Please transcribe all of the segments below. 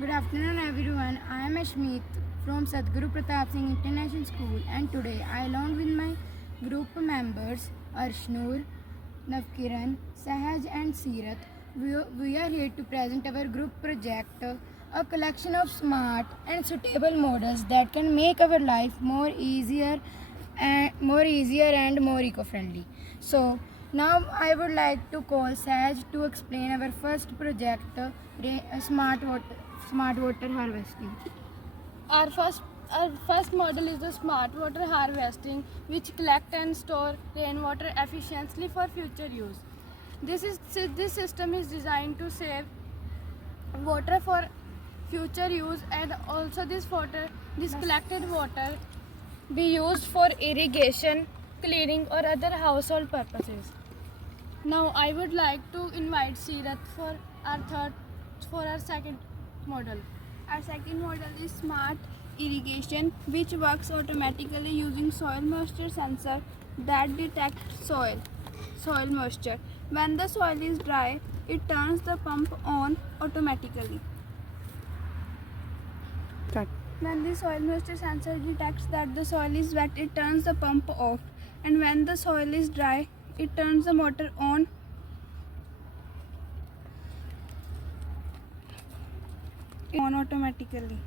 Good afternoon, everyone. I am Ashmeet from Sadhguru Pratap Singh International School, and today I, along with my group members Arshnoor, Navkiran, Sahaj, and Seerat, we are here to present our group project, a collection of smart and suitable models that can make our life more easier and more eco-friendly. So now I would like to call Saj to explain our first project, smart water harvesting. Our first model is the smart water harvesting, which collect and store rainwater efficiently for future use. This system is designed to save water for future use, and also this collected water be used for irrigation, cleaning, or other household purposes. Now I would like to invite Seerat for our second model. Our second model is smart irrigation, which works automatically using soil moisture sensor that detects soil moisture. When the soil is dry, it turns the pump on automatically. When the soil moisture sensor detects that the soil is wet, it turns the pump off. And when the soil is dry, it turns the motor on automatically.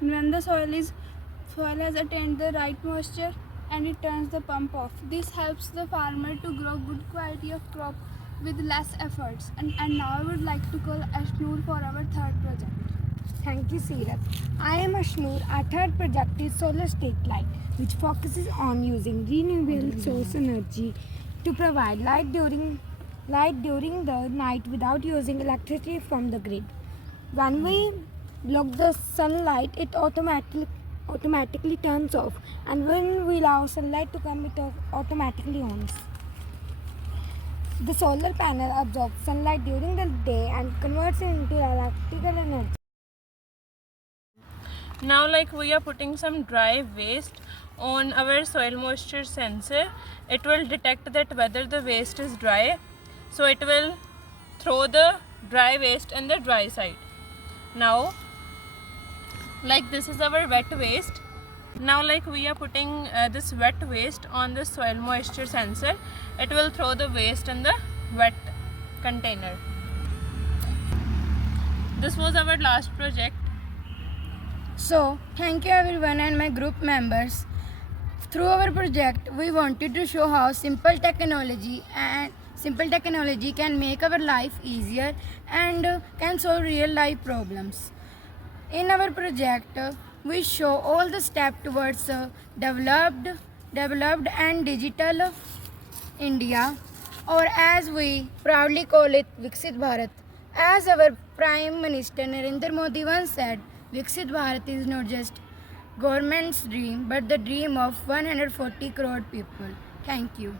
And when the soil has attained the right moisture, and it turns the pump off. This helps the farmer to grow good quality of crop with less efforts. And now I would like to call Ashnoor for our third project. Thank you, Seerat. I am Ashnoor. Our third project is solar street light, which focuses on using renewable source energy to provide light during the night without using electricity from the grid. When we block the sunlight, it automatically turns off, and when we allow sunlight to come, it automatically on. The solar panel absorbs sunlight during the day and converts it into electrical energy. Now we are putting some dry waste on our soil moisture sensor. It will detect that whether the waste is dry, so it will throw the dry waste on the dry side. Now this is our wet waste. Now we are putting this wet waste on the soil moisture sensor. It will throw the waste in the wet container. This was our last project. So, thank you everyone and my group members. Through our project, we wanted to show how simple technology can make our life easier and can solve real life problems. In our project, we show all the steps towards developed and digital India, or as we proudly call it, Viksit Bharat. As our Prime Minister Narendra Modi once said, Viksit Bharat is not just government's dream, but the dream of 140 crore people. Thank you.